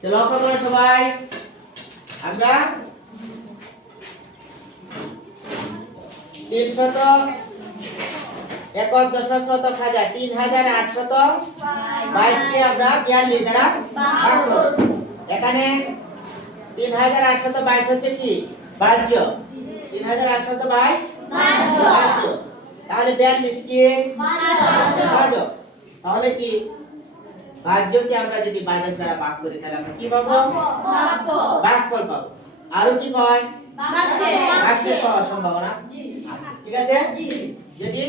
তো লক্ষ্য করো সবাই, আমরা 300 একক দশক শতক হাজার 3822 কে আমরা 42 দ্বারা ভাগ করব। এখানে 3822 হচ্ছে কি ভাজ্য, 3822 ভাজ্য, তাহলে 42 কি ভাজ্য, তাহলে কি ভাজ্যকে আমরা যদি ভাজক দ্বারা ভাগ করি তাহলে আমরা কি পাবো? ভাগফল পাবো। আরো কি হয়? ভাগশেষ পাওয়ার সম্ভাবনা আছে। ঠিক আছে? যদি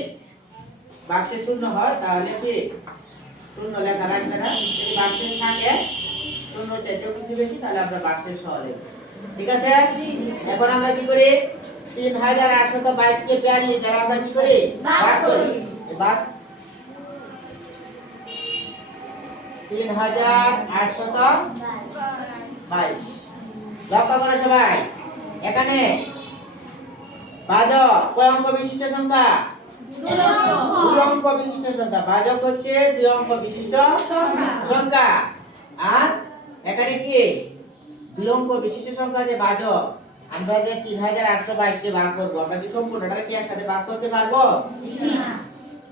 ভাগশেষ শূন্য হয় তাহলে কি শূন্য লেখা লাগবে না, যদি ভাগশেষ থাকে শূন্য চাইতেও কিছু বেশি তাহলে আমরা ভাগশেষ সহ লিখব। ঠিক আছে? এখন আমরা কি করি? 3822 কে 42 দ্বারা আমরা কি করি? ভাগ করি। ভাগ 3822। লক্ষ্য করো সবাই, এখানে ভাজক কয় অঙ্ক বিশিষ্ট সংখ্যা? 2 অঙ্ক বিশিষ্ট সংখ্যা। ভাজক হচ্ছে 2 অঙ্ক বিশিষ্ট সংখ্যা। আর এখানে কি 2 অঙ্ক বিশিষ্ট সংখ্যা যে ভাজক, আমরা যে 3822 কে ভাগ করব, আমরা কি সম্পূর্ণটা কি একসাথে ভাগ করতে পারবো? না,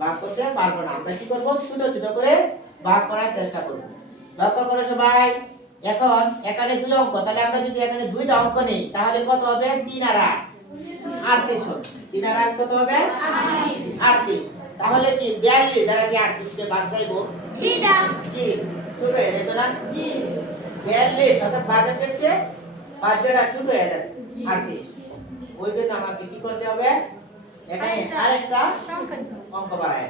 ভাগ করতে পারবো না। আমরা কি করব? ছোট ছোট করে ভাগ করার চেষ্টা করব। লক্ষ্য করো সবাই, এখন এখানে 2 অঙ্ক, তাহলে আমরা যদি এখানে 2টা অঙ্ক নেই তাহলে কত হবে? 3 আর 8 38 হবে। 3 আর 8 কত হবে? 38। তাহলে কি 42 দ্বারা কি 38 কে ভাগ যাইবো? জি না, জি ছোট হয়ে যেত না? জি 42 অর্থাৎ ভাজকের চেয়ে ভাজ্যটা ছোট হয়ে যাবে 38। ওই জন্য আমাকে কি করতে হবে? এখানে আরেকটা অঙ্ক বাড়ায়।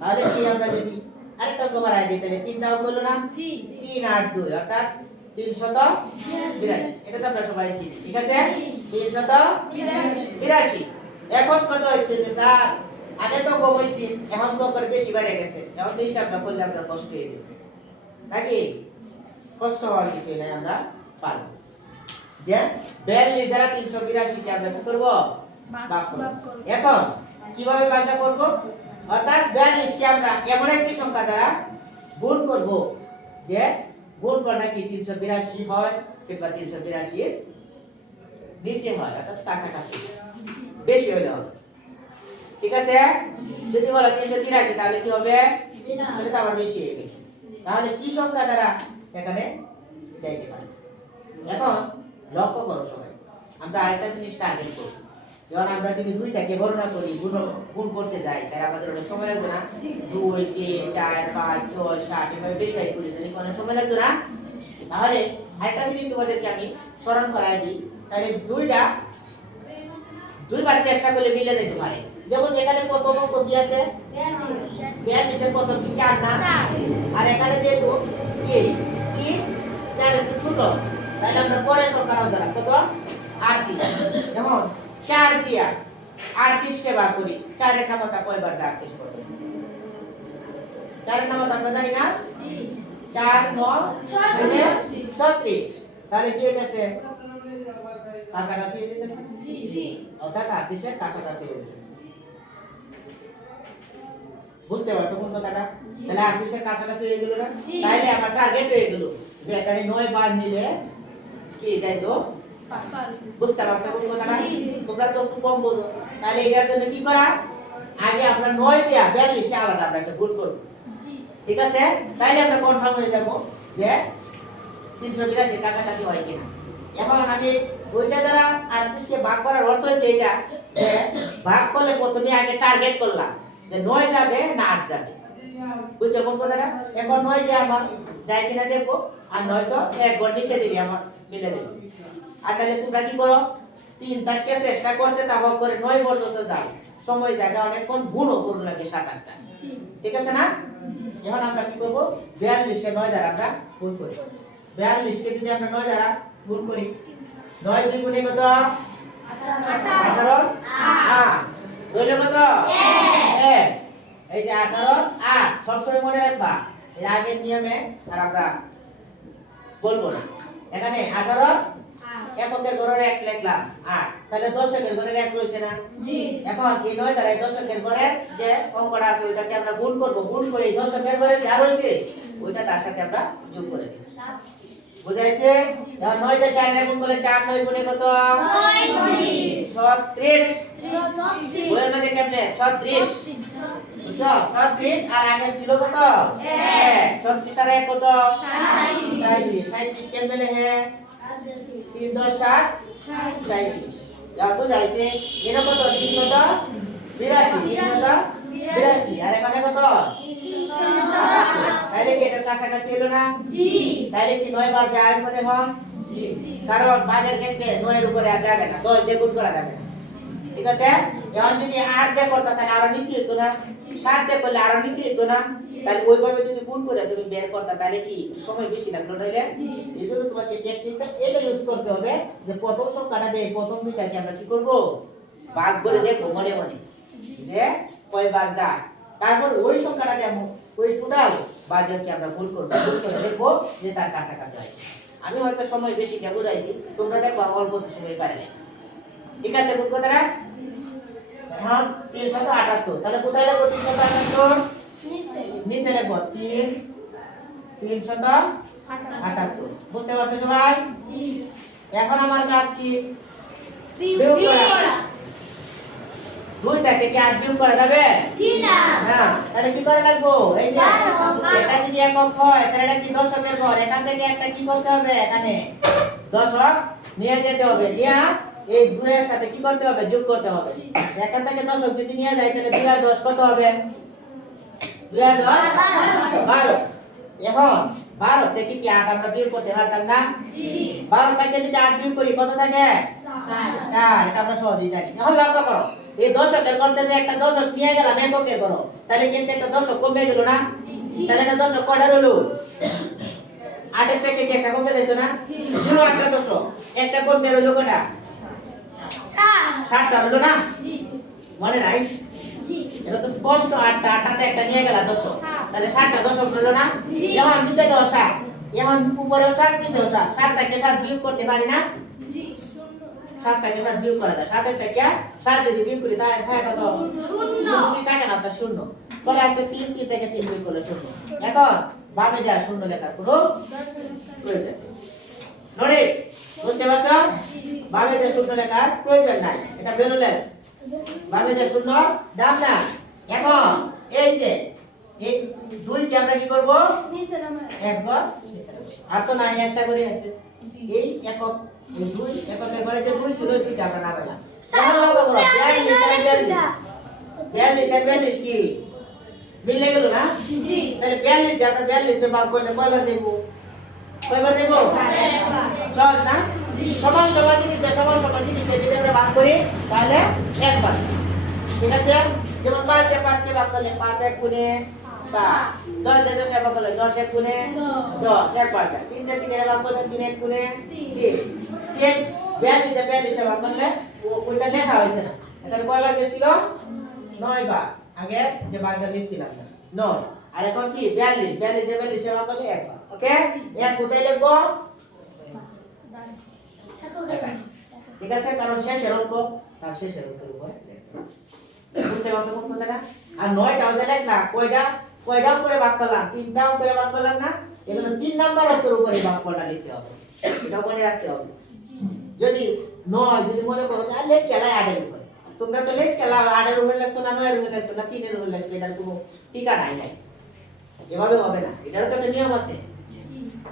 তাহলে কি আমরা যদি আরেকটা অঙ্ক বাড়ায় দিই তাহলে 3টা অঙ্ক হলো না? জি 3 আর 2 অর্থাৎ 382। এটা তো আমরা সবাই চিনি। ঠিক আছে? 382। এখন কত হইছে যে স্যার আগে তো কম হইছে, এখন তো করে বেশি বেড়ে গেছে। এখন তো হিসাবটা করলে আমরা কষ্ট হয়ে যাবে নাকি? কষ্ট হওয়ার কিছু নাই, আমরা পারবো। যে 42 দ্বারা 382 কে আমরা কি করব? ভাগ করব। এখন কিভাবে ভাগটা করব? অর্থাৎ 42 কে আমরা এমন একটি সংখ্যা দ্বারা গুণ করব যে গুণফলটা কি 382 হয় কিংবা 382 এর নিচে হয়, অর্থাৎ কাছাকাছি বেশি হলে হবে। ঠিক আছে? যদি বলা 383 তাহলে কি হবে? তাহলে তো আবার বেশি হয়ে গেছে। তাহলে কি সংখ্যা দ্বারা এখানে যাইতে পারে? এখন লক্ষ্য করো সবাই, আমরা আরেকটা জিনিস টার্গেট করব। যখন আমরা যদি 2টাকে গণনা করি, গুণ করতে যাই তাহলে আমাদের অনেক সময় লাগবে না? 2 3 4 5 6 7 এভাবে ভেরিফাই করি তাহলে অনেক সময় লাগবে না? তাহলে আরেকটা জিনিস তোমাদেরকে আমি স্মরণ করাই দিই, তাহলে 2টা দুইবার চেষ্টা করলে মিলে যেতে পারে। যেমন এখানে প্রথম অঙ্ক কি আছে? 42 এর প্রথম কি 4 না? আর এখানে যেহেতু কি 3 4 এর ছোট, তাহলে আমরা পরের সংখ্যাটাও ধরা কত? 38। যেমন 4 দিয়া 38 কে ভাগ করি, 4 এর নামতা কয়বার 38 করব? 4 এর নামতা আমরা জানি না? 4 9 36। তাহলে কি হইতাছে? কাছাকাছি হয়ে যেতেছে। জি জি, অর্থাৎ 38 এর কাছাকাছি হয়ে যেতেছে। বুঝতে পারছো কোন কথাটা? তাহলে 38 এর কাছাকাছি হয়ে গেল না? তাইলে আমার টার্গেট হয়ে গেল যে এখানে 9 বার নিলে কি এটাই তো বুঝতে পারছো কোন কথাটা? তোমরা তো একটু কম বোঝো। তাহলে এটার জন্য কি করা? আগে আমরা 9 দিয়া 42 এ আলাদা আমরা একটা গুণ করব। জি ঠিক আছে? তাইলে আমরা কনফার্ম হয়ে যাব যে 382 কাছাকাছি হয় কিনা। এখন আমি ওইটা দ্বারা 38 কে ভাগ করার অর্থ হইছে এটা যে ভাগ করলে প্রথমে আগে টার্গেট করলাম যে 9 যাবে না 8 যাবে। বুঝছো কোন কথাটা? এখন 9 যে আমার যায় কিনা দেখো, আর নয়তো এক ঘর নিচে দিবি আমার মিলে দেব। আর তাহলে তোমরা কি করো? 3 থেকে চেষ্টা করতে থাকো করে 9 পর্যন্ত যাও। সময় জায়গা অনেকক্ষণ গুণও করুন লাগে 7-8টা। ঠিক আছে না? এখন আমরা কি করব? 42 কে 9 দ্বারা আমরা গুণ করি। 42 কে যদি আমরা 9 দ্বারা গুণ করি, 9 2 গুণে কত? 18 8 রইল কত? 1। এই যে 18 8 সবসময় মনে রাখবা, এই আগের নিয়মে আর আমরা বলবো না। এখানে 18 এককের ঘরের 1 লিখলাম 8 তাহলে দশকের ঘরের 1 রয়েছে না জি এখন এই 9 দ্বারা দশকের ঘরের যে অঙ্কটা আছে ওইটাকে আমরা গুণ করব গুণ করে এই দশকের ঘরে যা রয়েছে ওইটা তার সাথে আমরা যোগ করে দেব বুঝাইছে এখন 9 দিয়ে 4 এর গুণ করলে 4 9 গুণে কত 36 ওর মধ্যে কেমনে 36 বুঝছো 36 আর আগের ছিল কত 1 36 আর 1 কত 37 37 কেমনে লেখে 3 10 7 37 যা বুঝাইছে এর কত 382 আর এখানে কত 377 তাহলে কি এটার কাছাকাছি হলো না জি তাহলে কি 9 বার যায় মনে হয় জি কারণ ভাগের ক্ষেত্রে 9 এর উপরে আর যাবে না 10 দিয়ে গুণ করা যাবে না ঠিক আছে এখন যদি 8 দিয়ে করতে তাহলে আরো নিচে হতো না 7 দিয়ে করলে আরো নিচে হতো না তাহলে ওইভাবে যদি গুণ করে তুমি বের করতে তাহলে কি সময় বেশি লাগলো নাইলে এজন্য তোমাকে টেকনিকটা এটা ইউজ করতে হবে যে প্রথম সংখ্যাটা দিয়ে প্রথম দুইটাকে আমরা কি করব ভাগ করে দেখব মনে মনে যে কয়বার যায় তারপর ওই সংখ্যাটা দিয়ে ওই টোটাল বাজারকে আমরা গুণ করব গুণ করে দেখব যে তার কাছাকাছি হয় আমি হয়তো সময় বেশি টা বুঝাইছি তোমরা দেখো অল্প সময় পারে না ঠিক আছে গুণ কথাটা এখন 378 তাহলে কোথায় লিখব 378 নিচে লিখব 378 বুঝতে পারছো সবাই জি এখন আমার কাজ কি বিয়োগ করা দুইটা থেকে 8 বিয়োগ করা যাবে জি না না তাহলে কি করা লাগবে এই যে এটা যদি একক হয় তাহলে এটা কি দশকের ঘর এখান থেকে একটা কি করতে হবে এখানে দশক নিয়ে যেতে হবে নিয়া এই 2 এর সাথে কি করতে হবে যোগ করতে হবে এখান থেকে দশক যদি নিয়ে যাই তাহলে 2 আর 10 কত হবে 2 আর 10 12 এখন 12 থেকে কি 8 আমরা বিয়োগ করতে পারতাম না জি 12 থেকে যদি 8 বিয়োগ করি কত থাকে 4 এটা আমরা সহজেই জানি এখন লক্ষ্য করো এই দশকের করতে যে একটা দশক নিয়ে গেলাম এককের করো তাহলে কিন্তু একটা দশক কমে গেল না তাহলে একটা দশক কয়টা হলো 8 এর থেকে কি একটা কমে যাইতো না ছিল একটা দশক একটা কমে হলো কয়টা 60টা হলো না জি মনে নাই জি এটা তো স্পষ্ট 8টাতে একটা নিয়ে গেল দশক তাহলে 60টা দশক হলো না এখন নিচে দাও 60 এখন উপরেও 60 নিচেও 60 60 থেকে 7 বিয়োগ করতে পারি না জি 7 থেকে 7 বিয়োগ করা যায় 7 থেকে 7 যদি বিয়োগ করি তাহলে থাকে কত 0 কি থাকে না তা 0 পরে আসছে 3 3 থেকে 3 বিয়োগ করলে 0 এখন বামে যা 0 লেখার কোনো প্রয়োজন নেই নড়ে বুঝতে পারছো বামে যা 0 লেখার প্রয়োজন নাই এটা ভ্যালুলেস বামে যা 0 দাম না এখন এই যে এই 2 কে আমরা কি করব নিচে নামাবো একবার আর তো নাই একটা করে আছে এই একক এই 2 এককের ঘরে যে 2 ছিল দুইটা আমরা নামাইলাম এখন লক্ষ্য করো 42 কি মিলে গেল না জি তাহলে 42 কে আমরা 42 এ ভাগ করলে কয়বার দেব সহজ না সমান সমান জিনিস যদি আমরা ভাগ করি তাহলে একবার ঠিক আছে যেমন 5 কে 5 কে ভাগ করলে 5 1 গুণে 5 10 দিয়ে 10 ভাগ করলে 10 1 গুণে 10 একবার 3 দিয়ে 3 এর ভাগ করলে 3 1 গুণে 3 চেঞ্জ 42 দিয়ে 42 এ ভাগ করলে ওইটা লেখা হয়েছে না এখানে কয়বার গেছিল 9 বার আগে যে ভাগটা লিখছিলাম 9 আর এখন কি 42 দিয়ে 42 এ ভাগ করলে একবার ওকে এক কোথায় লিখবো ঠিক আছে কারণ শেষের অঙ্ক তার শেষের অঙ্কের উপরে লিখবো বুঝতে পারছো কোন কথাটা আর 9টা হতে লেখলা কয়টা করে ভাগ করলাম 3টা করে ভাগ করলাম না এজন্য 3 নাম্বার অঙ্কের উপরে ভাগ করলা লিখতে হবে এটা মনে রাখতে হবে যদি 9 যদি মনে করো যে লেখ খেলা 8 এর উপরে তোমরা তো লেখ খেলা 8 এর উপরে লেখছো না 9 এর উপরে লেখছো না 3 এর উপরে লেখছো এটার কোনো ঠিকানা নাই এভাবে হবে না এটারও তো একটা নিয়ম আছে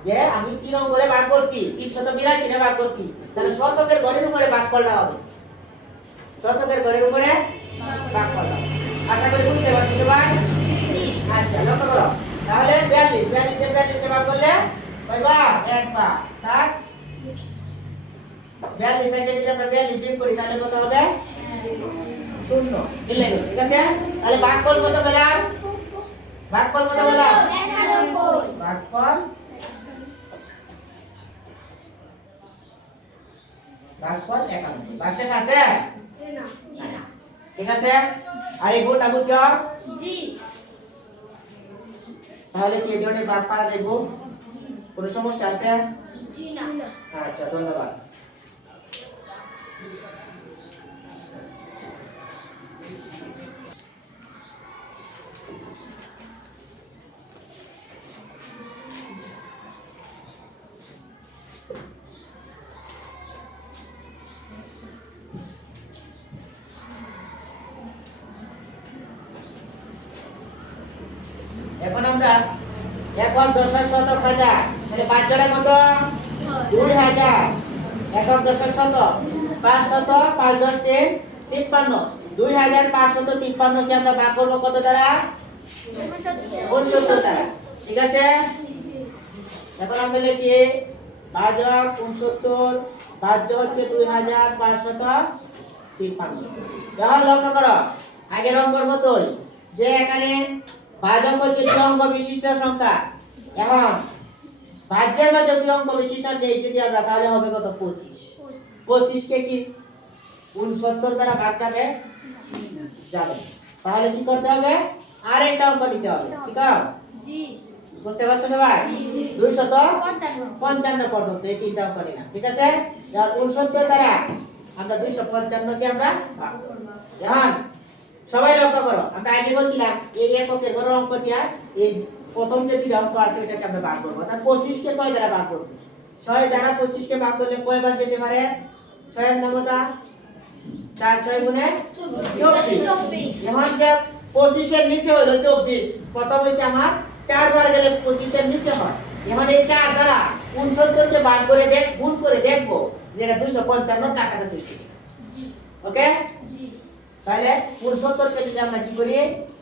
যে আমি 3 অঙ্কে ভাগ করছি 382 এ ভাগ করছি তাহলে শতকের ঘরের উপরে ভাগ করলে হবে শতকের ঘরের উপরে ভাগ করলাম আশা করি বুঝতে পারছো ভাই আচ্ছা লক্ষ্য করো তাহলে 42 দিয়ে 42 এ ভাগ করলে কয়বার একবার তার 42 থেকে যদি আমরা 42 বিয়োগ করি তাহলে কত হবে 0 মিলে গেল ঠিক আছে তাহলে ভাগফল কত পেলাম ভাগফল 91 ভাগফল ভাগফল 91 ভাগশেষ আছে না ঠিক আছে আর এই গুণটা বুঝছো জি তাহলে কি এই ধরনের ভাগ পারা যাবে কোনো সমস্যা আছে জি না আচ্ছা ধন্যবাদ এখন আমরা একক দশক শতক হাজার মানে 5 জোড়া কত 2000 একক দশক শতক 500 5 10 3 53 2553 কে আমরা ভাগ করব কত দ্বারা 69 দ্বারা ঠিক আছে এখন আমরা লিখি ভাজক 69 ভাজ্য হচ্ছে 2553 এখন লক্ষ্য করো আগের অঙ্কের মতই যে এখানে ভাজক হচ্ছে দুই অঙ্ক বিশিষ্ট সংখ্যা এখন ভাজ্যের মধ্যে দুই অঙ্ক বিশিষ্ট নেই যদি আমরা তাহলে হবে কত 25 কে কি 69 দ্বারা ভাগ যাবে তাহলে কি করতে হবে আরেকটা অঙ্ক নিতে হবে ঠিক আছে জি বুঝতে পারছো সবাই 255 পর্যন্ত এই তিনটা অঙ্ক নিলাম ঠিক আছে এবার 69 দ্বারা আমরা 255 কে আমরা ভাগ করব এখন সবাই লক্ষ্য করো আমরা আগে বলছিলাম এই এককের বড় অঙ্ক দিয়া এই প্রথম যে দুইটা অঙ্ক আছে ওটাকে আমরা ভাগ করব অর্থাৎ 25 কে 6 দ্বারা ভাগ করব 6 দ্বারা 25 কে ভাগ করলে কয়বার যেতে পারে 6 এর নবতা 4 6 গুণে 24 এখন যে 25 এর নিচে হলো 24 প্রথম হইছে আমার 4 বার গেলে 25 এর নিচে হয় এখন এই 4 দ্বারা 69 কে ভাগ করে গুণ করে দেখব যেটা 255 কাছাকাছি ওকে তাহলে 69 কে যদি আমরা কি করি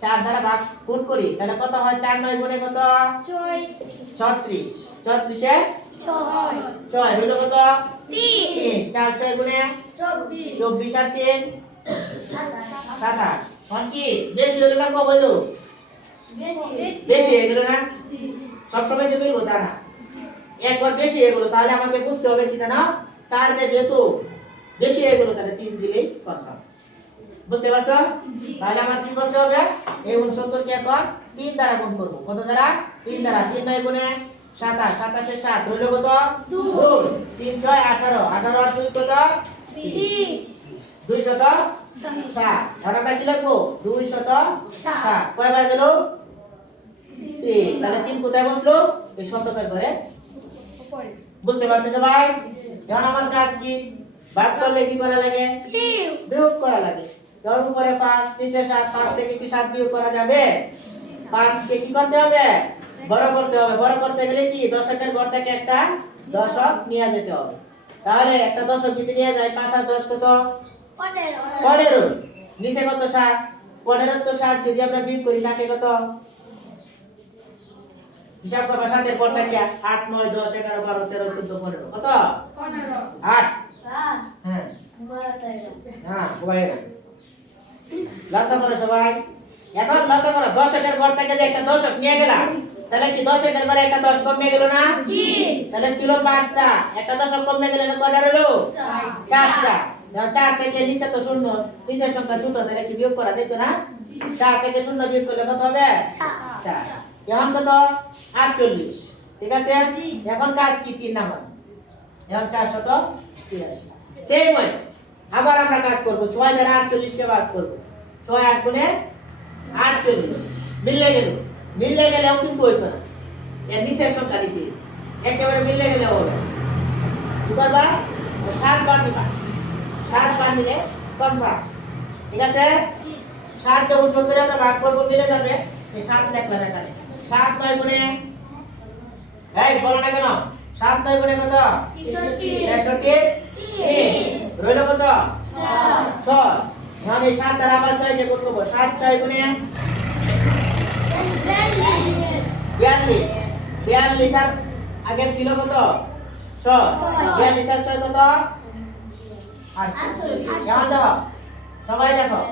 4 দ্বারা ভাগ গুণ করি তাহলে কত হয় 4 9 গুণে কত 36 36 এ 6 হলো কত 3 4 6 গুণে 24 আর 3 27 কোন কি বেশি হলো না কম হলো বেশি হয়ে গেল না সব সময় যে মিলবো তা না একবার বেশি হয়ে গেল তাহলে আমাকে বুঝতে হবে কি না 4 দিয়ে যেহেতু বেশি হয়ে গেল তাহলে 3 দিলেই কথা বুঝতে পারছো তাহলে আমার কি করতে হবে এই 69 কে এখন 3 দ্বারা গুণ করব কত দ্বারা 3 দ্বারা 3 9 গুণে 27 27 এর 7 হলো কত 2 3 6 18 18 আর 2 কত 30 260 আর আমরা কি লিখবো 260 কয়বার গেল 3 তাহলে 3 কোথায় বসলো এই শতকের ঘরে উপরে বুঝতে পারছো সবাই এখন আমার কাজ কি ভাগ করলে কি করা লাগে বিয়োগ করা লাগে ধর উপরে 5 নিচে 7 5 থেকে কি 7 বিয়োগ করা যাবে 5 কে কি করতে হবে বড় করতে হবে বড় করতে গেলে কি দশকের ঘর থেকে একটা দশক নিয়ে যেতে হবে তাহলে একটা দশক যদি নিয়ে যায় 5 আর 10 কত 15 নিচে কত 7 15 তো 7 যদি আমরা বিয়োগ করি তাকে কত হিসাব করবা 7 এর পর থেকে 8 9 10 11 12 13 14 15 কত 15 8 হ্যাঁ হ্যাঁ সবাই লক্ষ্য করো সবাই এখন লক্ষ্য করো 10 এর ঘর থেকে যে একটা দশক নিয়ে গেলাম তাহলে কি 10 এর ঘরে একটা 10 কমে গেল না জি তাহলে ছিল 5টা একটা দশক কমে গেলে না কয়টা হলো 4টা 4 থেকে নিচে তো শূন্য নিচের সংখ্যা ছোট তাহলে কি বিয়োগ করা যেত না 4 থেকে শূন্য বিয়োগ করলে কত হবে 4 এখন কত 48 ঠিক আছে এখন কাজ কি 3 নাম্বার এখন 483 সেম ওয়ে আবার আমরা কাজ করব 6 দ্বারা 48 কে ভাগ করব 6 8 গুণে 48 মিললে গেলেও কিন্তু হইতো না এর নিচের সংখ্যা দিতে একেবারে মিললে গেলে হবে কি করবা 7 বার নিবা 7 বার নিলে কনফার্ম ঠিক আছে 7 কে 69 আমরা ভাগ করব মিলে যাবে এই 7 লিখলাম এখানে 7 9 গুণে এই বলো না কেন 7 9 গুণে কত 66 রইল কত 6 এখন এই 7 দ্বারা আবার 6 কে গুণ করব 7 6 গুণে 42 আর আগের ছিল কত 6 42 আর 6 কত 48 এখন দেখো সবাই দেখো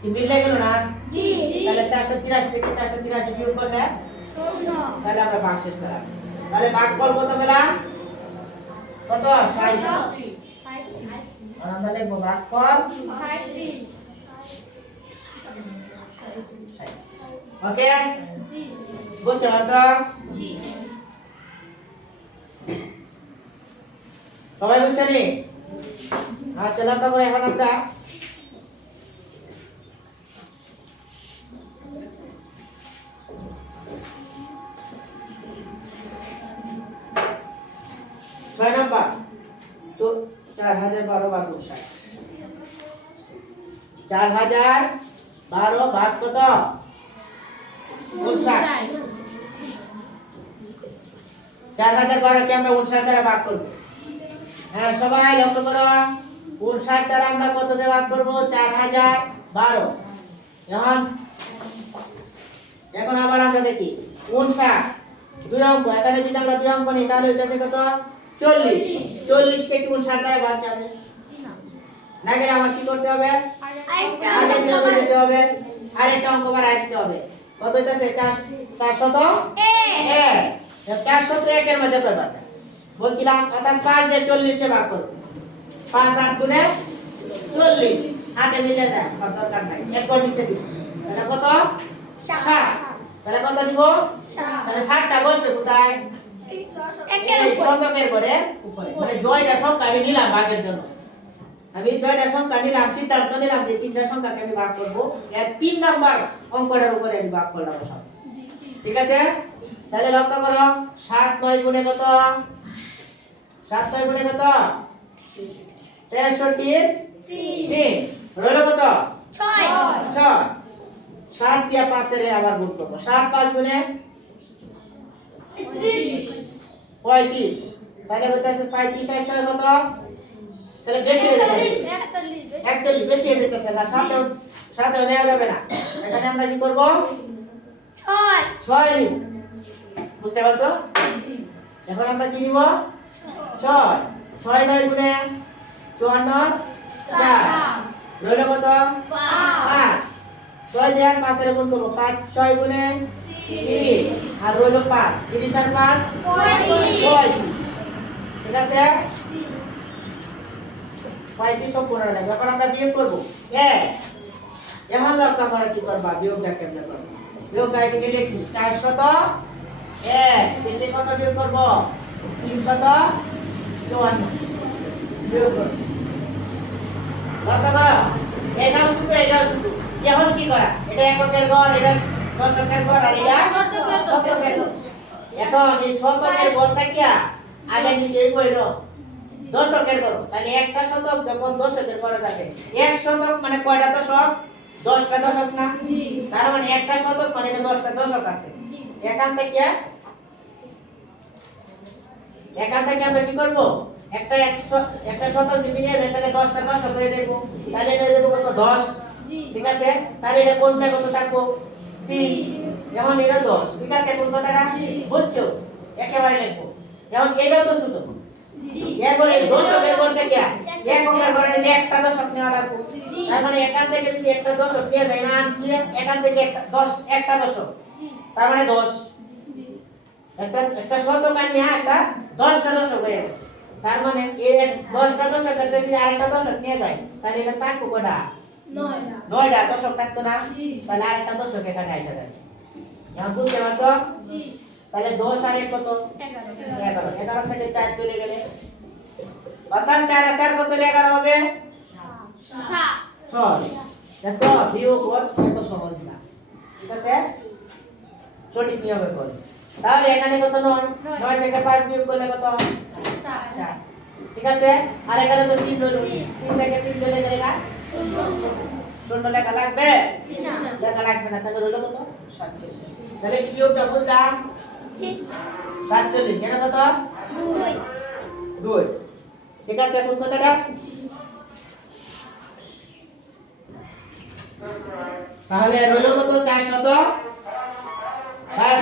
কি মিলে গেল না জি তাহলে 483 থেকে 483 বিয়োগ করলে তাহলে আমরা ভাগ শেষ করলাম তাহলে ভাগফল কত পেলাম কত 60 আমরা লিখব ভাগফল 60 ওকে জি বুঝতে পারছো জি সবাই বুঝছেন আচ্ছা লক্ষ্য করে এখন আমরা ছয় নাম্বার 4012 ভাগ 59 4012 ভাগ কত 59 4012 কে আমরা 59 দ্বারা ভাগ করব হ্যাঁ সবাই লক্ষ্য করো 59 দ্বারা আমরা কত দিয়ে ভাগ করব 4012 এখন এখন আবার আমরা দেখি 59 দুই অঙ্ক এখানে যদি আমরা দুই অঙ্ক নিই তাহলে হইতাছে কত 40 40 কে কি 59 দ্বারা ভাগ যাবে না গেলে আমার কি করতে হবে আরেকটা অঙ্ক দিতে হবে আরেকটা অঙ্ক আবার আইতে হবে কত হইতাছে 401 এর মধ্যে করবা বলছিলাম অর্থাৎ 5 দিয়ে 40 এ ভাগ করব 5 8 গুণে 40 8 এ মিলে দেয় আর দরকার নাই এক করে নিচে দিব তাহলে কত 60 তাহলে কত দিব 60 তাহলে 60টা বসবে কোথায় একের উপরে শতকের উপরে মানে জয়টা সংখ্যা আমি নিলাম ভাগের জন্য আমি জয়টা সংখ্যা নিলাম সিদ্ধান্ত নিলাম যে তিনটা সংখ্যাকে আমি ভাগ করব এর 3 নাম্বার অঙ্কটার উপরে আমি ভাগ করলাম সব ঠিক আছে তাহলে লক্ষ্য করো 7 9 গুণে কত 7 9 গুণে কত 63 3 রইল কত 6 7 দিয়া 5 এর আবার গুণ করব 7 5 গুণে 35 তাহলে হচ্ছে 35 আর 6 কত তাহলে বেশি হয়ে যাবে 41 বেশি হয়ে যাচ্ছে না সাথে নেওয়া যাবে না এখানে আমরা কি করব 6 নিব বুঝতে পারছো এখন আমরা কি নিব 6 6 9 গুণে 54 4 রইল কত 5 6 দিয়ে 5 এর গুণ করব 5 6 গুণে 30 আর রইল 5 30 আর 5 35 ঠিক আছে 35 সম্পূর্ণ হয়ে যাবে এখন আমরা বিয়োগ করব এখন লক্ষ্য করে কি করবা বিয়োগটা কেমনে করব বিয়োগটা এদিকে লিখি 401 তিনটে কত বিয়োগ করব 354 বিয়োগ করব লক্ষ্য করো এটাও ছোট এখন কি করা এটা এককের গড় এটা দশকের গড় আর এটা শতকের গড় এখন এই শতকের গড়টা কি আগে নিচেই কইলো দশকের গড় তাহলে একটা শতক যখন দশকের গড়ে থাকে এক শতক মানে কয়টা দশক 10টা দশক না তার মানে একটা শতক মানে 10টা দশক আছে এখান থেকে আমরা কি করব একটা শতক যদি নিয়ে যাই তাহলে 10টা দশক করে দেব তাহলে এটা দেব কত 10 ঠিক আছে তাহলে এটা কোনটা কত থাকবো 3 যেমন এটা 10 ঠিক আছে কোন কথাটা বুঝছো একেবারে লিখবো যেমন এটা তো ছোট এরপরে দশকের গড়টা কি এককের গড়ে নিলে একটা দশক নেওয়া লাগবে তার মানে এখান থেকে যদি একটা দশক নিয়ে যাই না আনছি এখান থেকে একটা দশক তার মানে 10 একটা শতক নিয়ে একটা 10টা দশক হয়ে গেছে তার মানে এই 10টা দশক যদি আরেকটা দশক নিয়ে যায় তাহলে এটা থাকবো কয়টা 9টা দশক থাকতো না তাহলে আরেকটা দশক এখানে এসে যাবে এখন বুঝতে পারছো তাহলে 10 আর 1 কত 11 11 থেকে 4 চলে গেলে অর্থাৎ 4 আর 4 কত 11 হবে 6 দেখো বিয়োগ এত সহজ না ঠিক আছে সঠিক নিয়মে করো তাহলে এখানে কত 9 থেকে 5 বিয়োগ করলে কত 4 ঠিক আছে আর এখানে তো 3 হলো 3 থেকে 3 চলে গেলে না শূন্য লেখা লাগবে না লেখা লাগবে না তাহলে হলো কত 47 তাহলে বিয়োগটা বলতাম 47 এর কত 2 ঠিক আছে কোন কথাটা তাহলে রইল কত 472 তার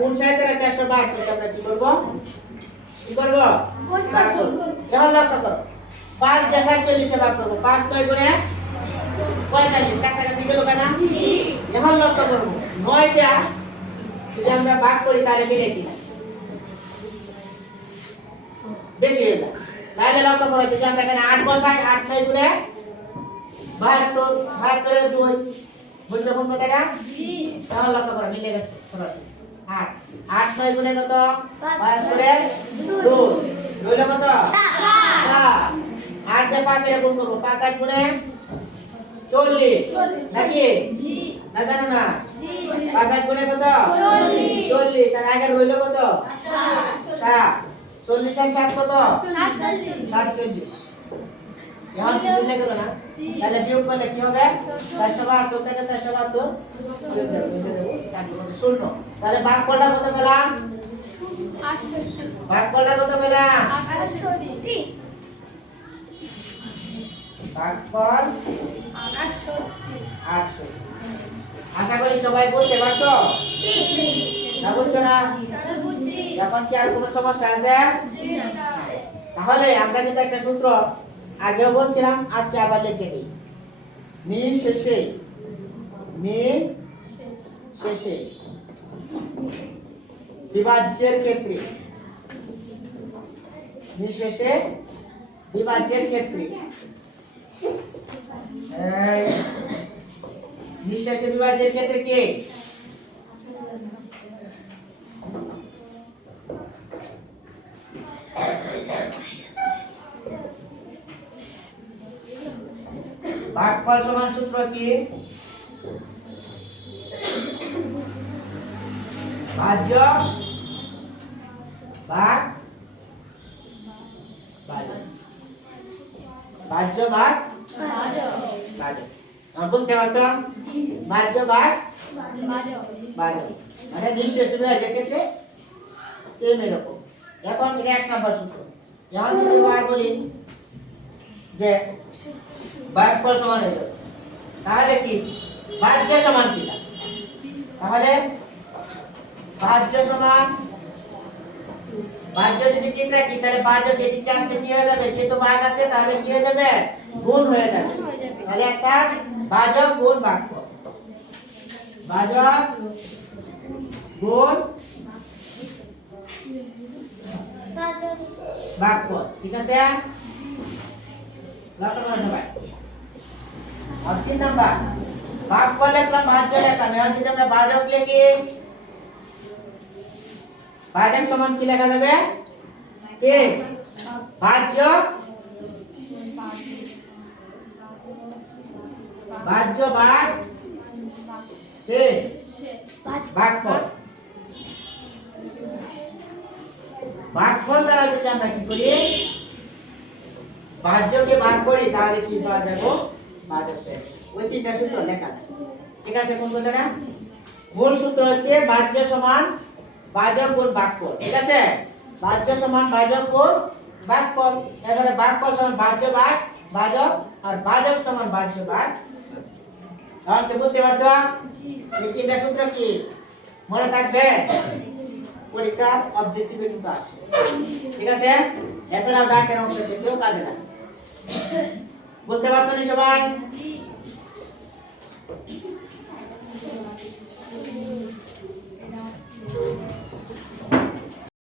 59 এর 472 আমরা কি করব যেমন লক্ষ্য করো 5 দিয়ে 47 এ ভাগ করব 5 9 গুণে 45 কাছাকাছি গেল কেনা এখন লক্ষ্য করব 9 টা যদি আমরা ভাগ করি তাহলে মিলে কি বেশি হয়ে যায় তাহলে লক্ষ্য করো যদি আমরা এখানে 8 বসাই 8 6 গুণে 72 ভাগ করে 2 বুঝতে কোন কথাটা তাহলে লক্ষ্য করো মিলে গেছে সরাসরি 8 8 9 গুণে কত 5 করে 2 রইল কত 7 8 দিয়ে 5 এর গুণ করব 5 8 গুণে 40 নাকি না জানো না 5 8 গুণে কত 40 আর আগের রইল কত 7 40 আর 7 কত 47 এখন কি লিখে গেল না তাহলে বিয়োগ করলে কি হবে 472 থেকে 472 বিয়োগ দেব তারপর শূন্য তাহলে ভাগফলটা কত পেলাম 68 ভাগফলটা কত পেলাম 68 ভাগফল 68 আশা করি সবাই বুঝতে পারছো ঠিক না বুঝছো না বুঝছি এখন কি আর কোনো সমস্যা আছে তাহলে আমরা কিন্তু একটা সূত্র আগেও বলছিলাম আজকে আবার লিখে দিই নিঃশেষে বিভাজ্যের ক্ষেত্রে নিঃশেষে বিভাজ্যের ক্ষেত্রে নিঃশেষে বিভাজ্যের ক্ষেত্রে কি ভাগফল সমান সূত্র কি ভাজ্য ভাগ ভাজ্য ভাগ বুঝতে পারছো ভাজ্য ভাগ মানে নিঃশেষ বিভাগের ক্ষেত্রে সেম এরকম এখন এটা 1 নম্বর সূত্র এখন যদি বার বলি যে ভাগফল সমান হইল তাহলে কি ভাজ্য সমান কি তাহলে ভাজ্য সমান ভাজ্য যদি ঠিক রাখি তাহলে ভাজ্য কে দিকে আসলে কি হয়ে যাবে যেহেতু ভাগ আছে তাহলে কি হয়ে যাবে গুণ হয়ে যাবে তাহলে একটা ভাজক গুণ ভাগফল ভাজক গুণ ভাগফল ঠিক আছে লক্ষ্য করো সবাই আর 3 নাম্বার ভাগফল লিখলাম ভাজ্য লিখলাম এখন যদি আমরা ভাজক লিখি ভাজক সমান কি লেখা যাবে কে ভাজ্য ভাজ্য ভাগ কে ভাগফল ভাগফল দ্বারা যদি আমরা কি করি ভাজ্যকে ভাগ করি তাহলে কি পাওয়া যাবে ভাজক শেষ ওই তিনটা সূত্র লেখা যায় ঠিক আছে কোন কথাটা মূল সূত্র হচ্ছে ভাজ্য সমান ভাজক গুণ ভাগফল ঠিক আছে ভাজ্য সমান ভাজক গুণ ভাগফল এবারে ভাগফল সমান ভাজ্য ভাগ ভাজক আর ভাজক সমান ভাজ্য ভাগ তাহলে কি বুঝতে পারছো এই তিনটা সূত্র কি মনে থাকবে পরীক্ষার অবজেক্টিভে কিন্তু আসে ঠিক আছে এছাড়াও ডাকের অংশ থেকেও কাজে লাগে বুঝতে পারছো নি সবাই